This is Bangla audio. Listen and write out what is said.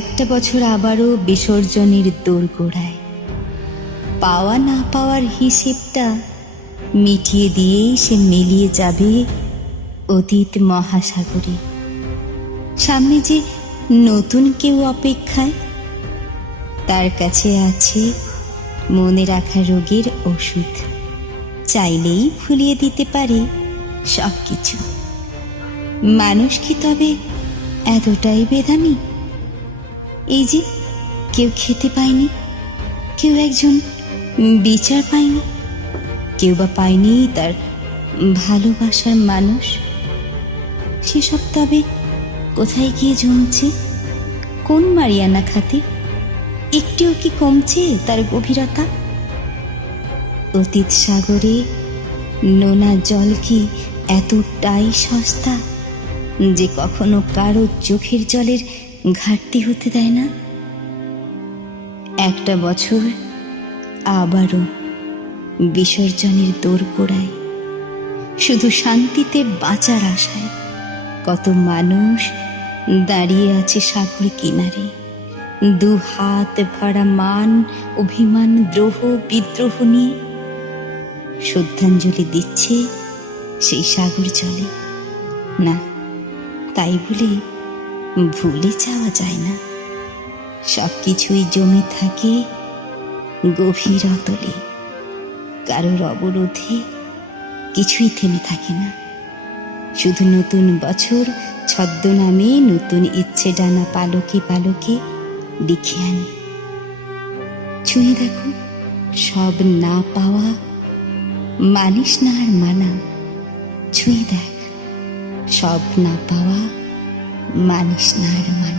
একটা বছর আবারও বিসর্জনের দোরগোড়ায় পাওয়া না পাওয়ার হিসেবটা মিটিয়ে দিয়েই সে মিলিয়ে যাবে অতীত মহাসাগরে। সামনে যে নতুন কেউ অপেক্ষায়, তার কাছে আছে মনে রাখা রোগের ওষুধ। চাইলেই ভুলিয়ে দিতে পারে সব কিছু মানুষ কি তবে এতটাই বেদামি? এই যে, কেউ খেতে পায়নি, কেউ একজন বিচার পায়নি, কেউ বা পায়নি তার ভালোবাসার মানুষ। সেসব তবে কোথায় গিয়ে জমছে? কোন মারিয়ানা খাতে? একটিও কি কমছে তার গভীরতা? অতীত সাগরে নোনা জল কি এতটাই সস্তা যে কখনো কারও চোখের জলের ঘাটতি হতে দেয় না। একটা বছর আবারও বিসর্জনের দোরগোড়ায় শুধু শান্তিতে বাঁচার আশায় কত মানুষ দাঁড়িয়ে আছে সাগর কিনারে। দু হাত ভরা মান, অভিমান, দ্রোহ, বিদ্রোহ নিয়ে শ্রদ্ধাঞ্জলি দিচ্ছে সেই সাগর জলে। না, তাই বলে ভুলে যাওয়া যায় না। সব কিছুই জমে থাকে গভীর অতলে। কারোর অবরোধে কিছুই থেমে থাকে না। শুধু নতুন বছর, ছদ্মনামে নতুন ইচ্ছে ডানা পালকে পালকে লিখে আনে। ছুঁয়ে দেখো, সব না পাওয়া মানিস না আর মানা। ছুঁয়ে দেখ, সব না পাওয়া মানিস না আর মানা